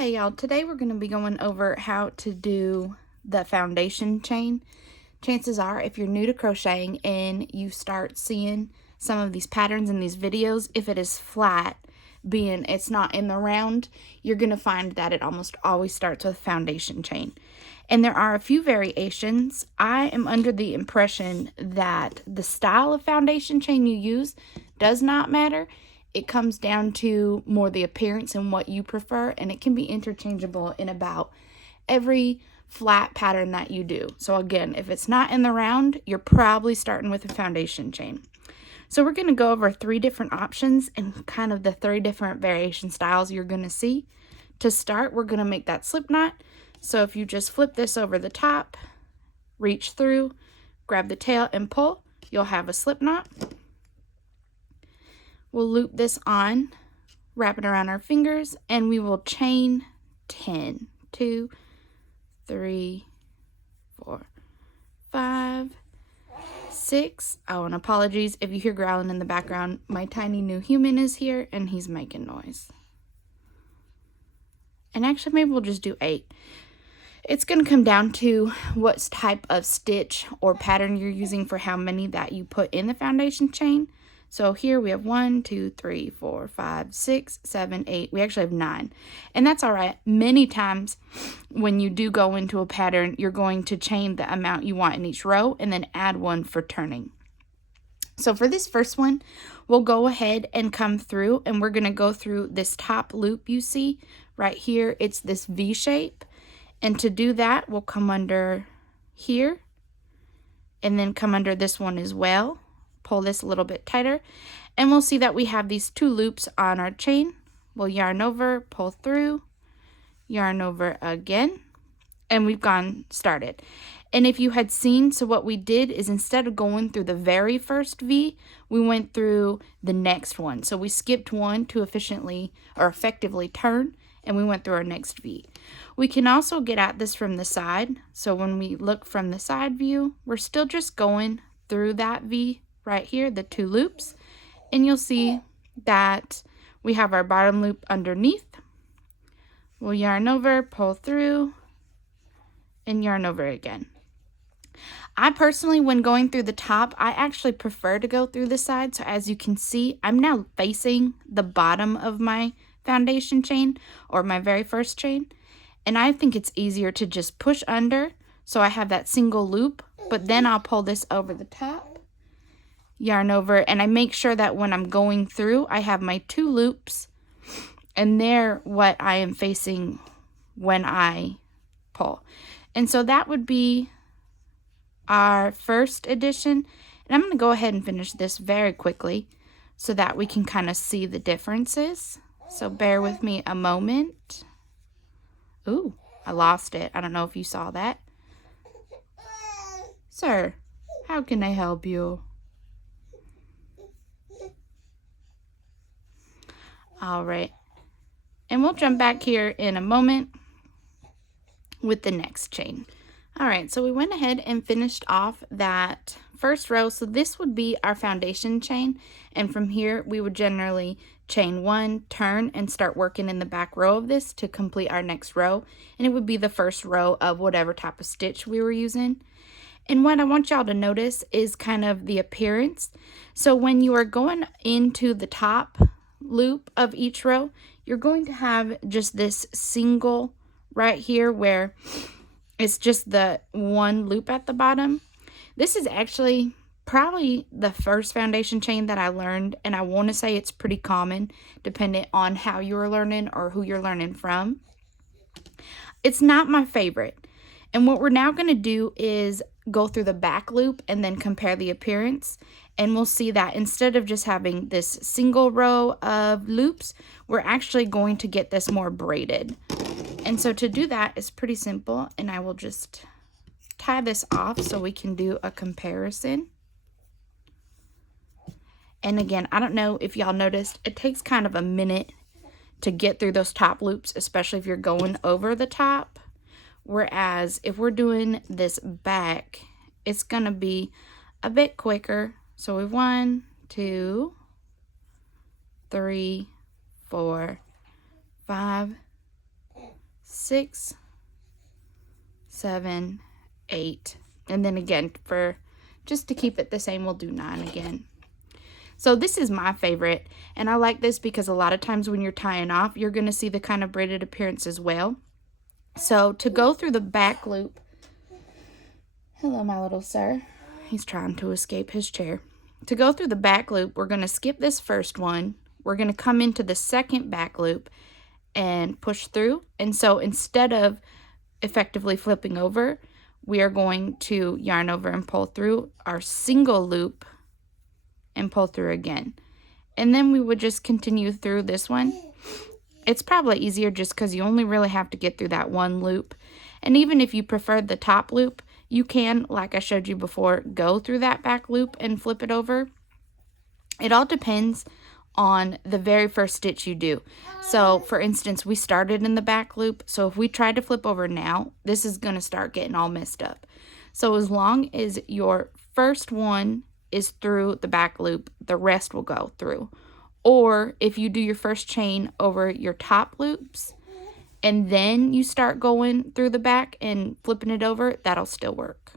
Hey y'all, today we're going to be going over how to do the foundation chain. Chances are if you're new to crocheting and you start seeing some of these patterns in these videos, if it is flat, being it's not in the round, you're going to find that it almost always starts with foundation chain. And there are a few variations. I am under the impression that the style of foundation chain you use does not matter. It comes down to more the appearance and what you prefer, and it can be interchangeable in about every flat pattern that you do. So again, if it's not in the round, you're probably starting with a foundation chain. So we're going to go over 3 different options and kind of the 3 different variation styles you're going to see. To start, we're going to make that slip knot. So if you just flip this over the top, reach through, grab the tail and pull, you'll have a slip knot. We'll loop this on, wrap it around our fingers, and we will chain 10. 2, 3, 4, 5, 6. Oh, and apologies if you hear growling in the background. My tiny new human is here, and he's making noise. And actually, maybe we'll just do 8. It's going to come down to what type of stitch or pattern you're using for how many that you put in the foundation chain. So here we have 1, 2, 3, 4, 5, 6, 7, 8. We actually have 9. And that's all right. Many times when you do go into a pattern, you're going to chain the amount you want in each row and then add 1 for turning. So for this first one, we'll go ahead and come through, and we're going to go through this top loop you see right here. It's this V shape. And to do that, we'll come under here and then come under this one as well. Pull this a little bit tighter, and we'll see that we have these 2 loops on our chain. We'll yarn over, pull through, yarn over again, and we've started. And if you had seen, so what we did is instead of going through the very first V, we went through the next one. So we skipped one to effectively turn, and we went through our next V. We can also get at this from the side. So when we look from the side view, we're still just going through that V right here, the 2 loops, and you'll see that we have our bottom loop underneath. We'll yarn over, pull through, and yarn over again. I personally, when going through the top, I actually prefer to go through the side. So as you can see, I'm now facing the bottom of my foundation chain, or my very first chain, and I think it's easier to just push under so I have that single loop, but then I'll pull this over the top, yarn over, and I make sure that when I'm going through, I have my 2 loops, and they're what I am facing when I pull. And so that would be our first addition, and I'm going to go ahead and finish this very quickly so that we can kind of see the differences. So bear with me a moment. Ooh, I lost it. I don't know if you saw that. Sir, how can I help you? All right. And we'll jump back here in a moment with the next chain. All right, so we went ahead and finished off that first row. So this would be our foundation chain. And from here, we would generally chain 1, turn, and start working in the back row of this to complete our next row. And it would be the first row of whatever type of stitch we were using. And what I want y'all to notice is kind of the appearance. So when you are going into the top loop of each row, you're going to have just this single right here where it's just the 1 loop at the bottom. This is actually probably the first foundation chain that I learned, and I want to say it's pretty common depending on how you're learning or who you're learning from. It's not my favorite. And what we're now going to do is go through the back loop and then compare the appearance. And we'll see that instead of just having this single row of loops, we're actually going to get this more braided. And so to do that is pretty simple, and I will just tie this off so we can do a comparison. And again, I don't know if y'all noticed, it takes kind of a minute to get through those top loops, especially if you're going over the top. Whereas if we're doing this back, it's going to be a bit quicker. So we have 1, 2, 3, 4, 5, 6, 7, 8. And then again, for just to keep it the same, we'll do 9 again. So this is my favorite, and I like this because a lot of times when you're tying off, you're going to see the kind of braided appearance as well. So to go through the back loop, hello my little sir, he's trying to escape his chair. To go through the back loop, we're going to skip this first one. We're going to come into the second back loop and push through. And so instead of effectively flipping over, we are going to yarn over and pull through our single loop and pull through again. And then we would just continue through this one. It's probably easier just because you only really have to get through that one loop. And even if you prefer the top loop, you can, like I showed you before, go through that back loop and flip it over. It all depends on the very first stitch you do. So for instance, we started in the back loop, so if we try to flip over now, this is going to start getting all messed up. So as long as your first one is through the back loop, the rest will go through. Or if you do your first chain over your top loops and then you start going through the back and flipping it over, that'll still work.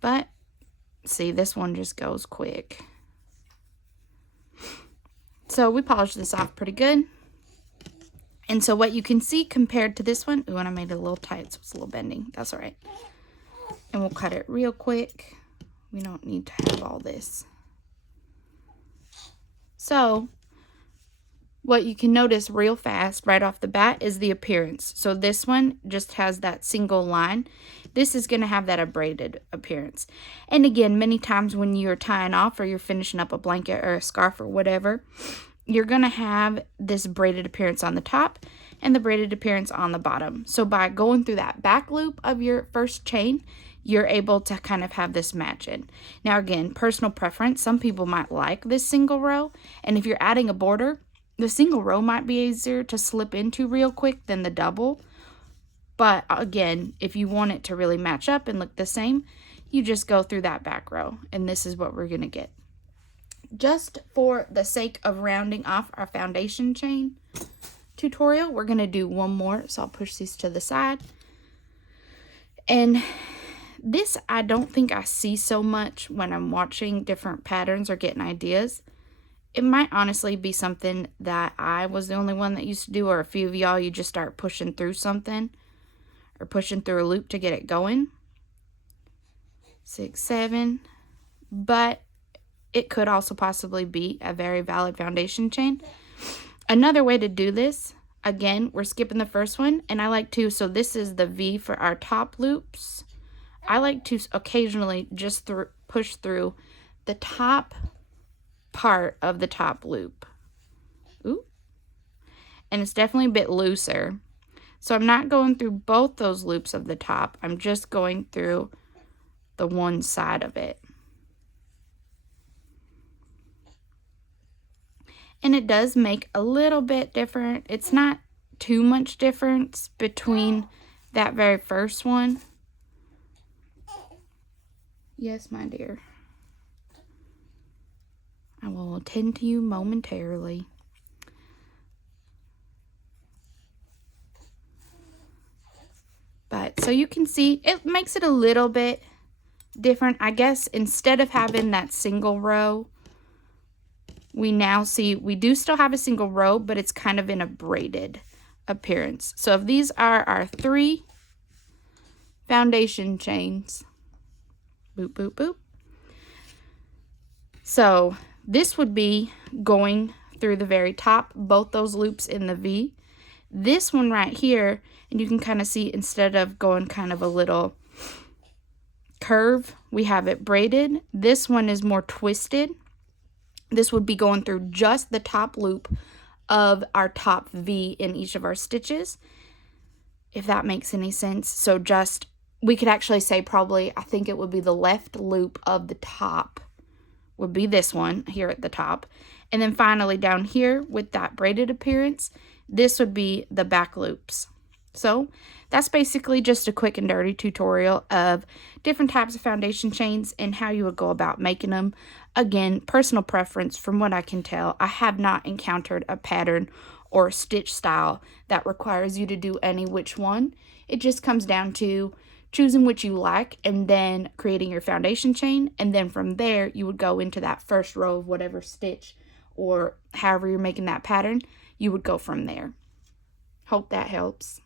But see, this one just goes quick. So we polished this off pretty good. And so what you can see compared to this one, ooh, and I made it a little tight, so it's a little bending. That's all right. And we'll cut it real quick. We don't need to have all this. So what you can notice real fast right off the bat is the appearance. So this one just has that single line. This is going to have that braided appearance. And again, many times when you're tying off or you're finishing up a blanket or a scarf or whatever, you're going to have this braided appearance on the top and the braided appearance on the bottom. So by going through that back loop of your first chain, you're able to kind of have this match in. Now again, personal preference, some people might like this single row, and if you're adding a border, the single row might be easier to slip into real quick than the double. But again, if you want it to really match up and look the same, you just go through that back row, and this is what we're going to get. Just for the sake of rounding off our foundation chain tutorial, we're going to do one more, so I'll push these to the side. And this I don't think I see so much when I'm watching different patterns or getting ideas. It might honestly be something that I was the only one that used to do, or a few of y'all, you just start pushing through something or pushing through a loop to get it going. 6, 7, but it could also possibly be a very valid foundation chain. Another way to do this, again, we're skipping the first one, and I like to, so this is the V for our top loops. I like to occasionally just push through the top part of the top loop. Ooh. And it's definitely a bit looser. So I'm not going through both those loops of the top. I'm just going through the one side of it. And it does make a little bit different. It's not too much difference between that very first one. Yes, my dear. I will attend to you momentarily. But so you can see it makes it a little bit different. I guess instead of having that single row, we now see we do still have a single row, but it's kind of in a braided appearance. So if these are our 3 foundation chains, boop, boop, boop. So this would be going through the very top, both those loops in the V. This one right here, and you can kind of see instead of going kind of a little curve, we have it braided. This one is more twisted. This would be going through just the top loop of our top V in each of our stitches, if that makes any sense. So just, we could actually say probably, I think it would be the left loop of the top would be this one here at the top. And then finally down here with that braided appearance, this would be the back loops. So that's basically just a quick and dirty tutorial of different types of foundation chains and how you would go about making them. Again, personal preference, from what I can tell, I have not encountered a pattern or a stitch style that requires you to do any which one. It just comes down to choosing which you like and then creating your foundation chain, and then from there you would go into that first row of whatever stitch or however you're making that pattern. You would go from there. Hope that helps.